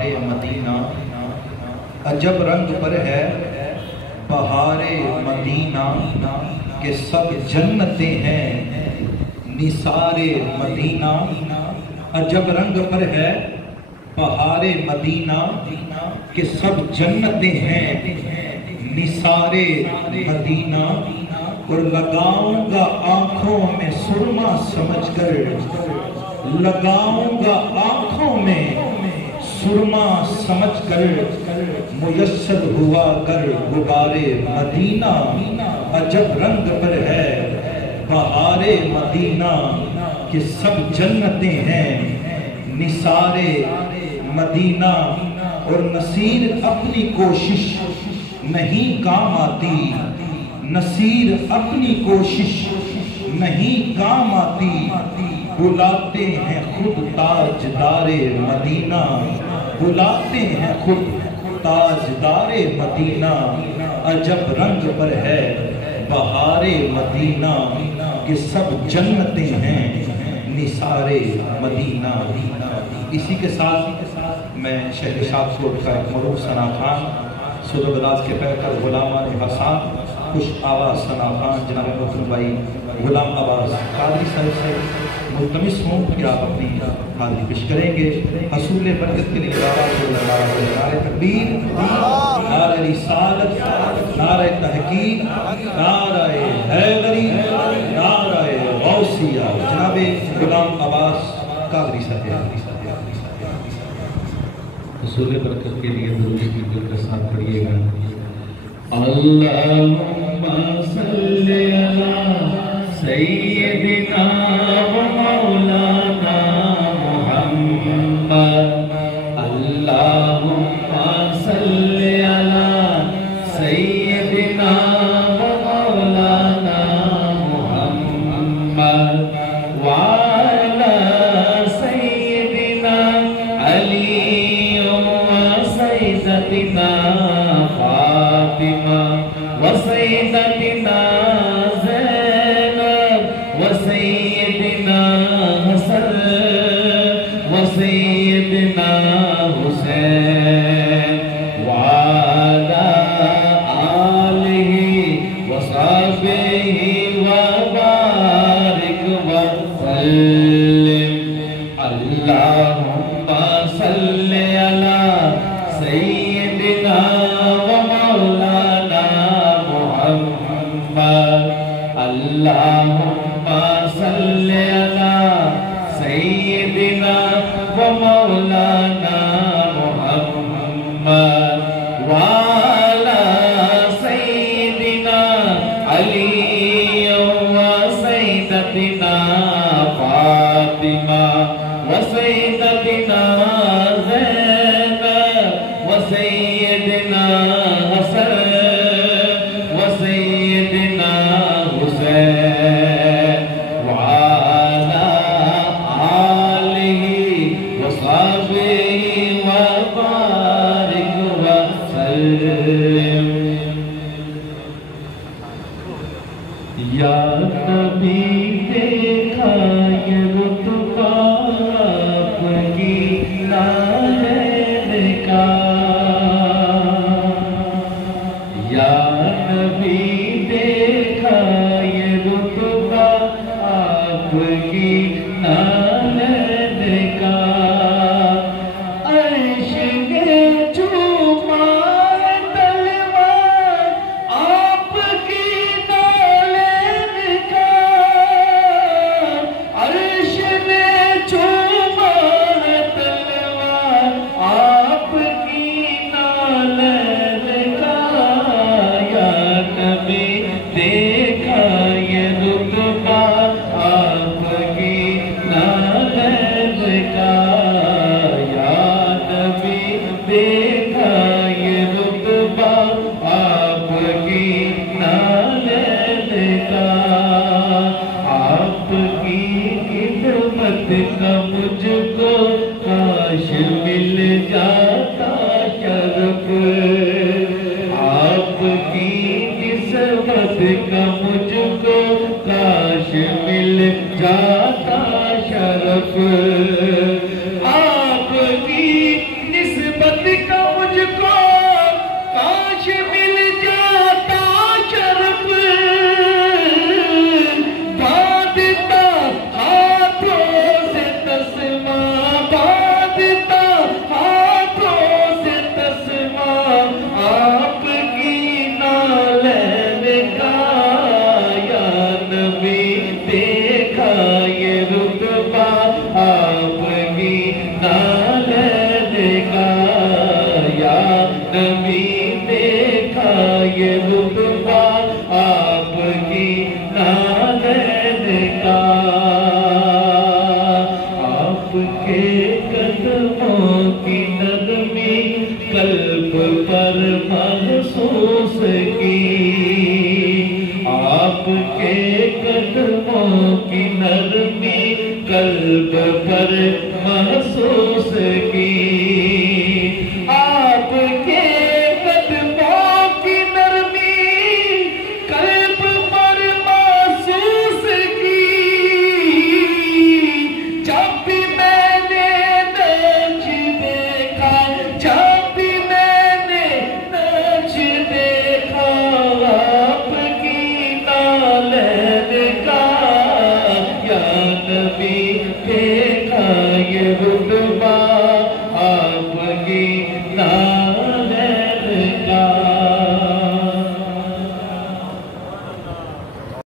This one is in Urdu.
بہار مدینہ، عجب رنگ پر ہے بہار مدینہ، کہ سب جنتیں ہیں نثار مدینہ۔ عجب رنگ پر ہے بہار مدینہ، کہ سب جنتیں ہیں نثار مدینہ۔ اور لگاؤں گا آنکھوں میں سرما سمجھ کر، لگاؤں گا آنکھوں میں سرما سمجھ کر، میسر ہوا کر غبار مدینہ۔ عجب رنگ پر ہے بہار مدینہ، کہ سب جنتیں ہیں نثار مدینہ۔ اور نصیر اپنی کوشش نہیں کام آتی، نصیر اپنی کوشش نہیں کام آتی، بلاتے ہیں خود تاجدار مدینہ، بلاتے ہیں خود تاجدار مدینہ۔ عجب رنگ پر ہے بہار مدینہ، کہ سب جنتیں ہیں نثار مدینہ۔ اسی کے ساتھ میں شہر شاہکوٹ کا ایک معروف ثنا خان سود براز کے پیکر غلامان حسان، خوش آواز ثنا خان جناب محترم بھائی غلام عباس قادری صاحب سے ملتمس ہوں کہ آپ اپنی حاضری پیش کریں گے۔ حصول برکت کے لیے نعرہ تکبیر، نعرہ رسالت، نعرہ تحقیق، نعرہ حیدری، نعرہ غوثیہ۔ جناب غلام عباس قادری صاحب حصول برکت کے لیے درود کی کے ساتھ پڑھیے گا۔ اللہم صلی علی سیدنا و مولانا محمد، اللہم صلی علی سیدنا و مولانا محمد، وعلی سیدنا علی و سیدتنا فاطمہ وسیدتنا زینب وسیدنا حسن وسیدنا حسین، وعلی آلہ وصحبہ وبارک وسلم۔ اللہم صلی علی سیدنا و مولانا محمد، اللہم صلی علی سیدنا و مولانا محمد، وعلی سیدنا علی و سیدتنا فاطمہ وسیدتنا زینب وسیدنا حسن وسیدنا حسین، وعلی آلہ وصحبہ وبارک وسلم۔ یا نبی دیکھا یہ رتبہ آپ کی نالین کا، یا نبی دیکھا یہ رتبہ آپ کی نالین کا، عرش نے چوما تلوار آپ کی نالین کا، عرش نے چوما تلوار آپ کی نالین کا، یا نبی دیکھا یہ رتبہ آپ کی نالین کا، یا نبی دیکھا یہ رتبہ آپ کی نالین کا، آپ کی خدمت کا مجھ کو کاش مل جاتا شرف، آپ کی نسبت کا مجھ کو کاش مل جاتا شرف، آپ کی نسبت پر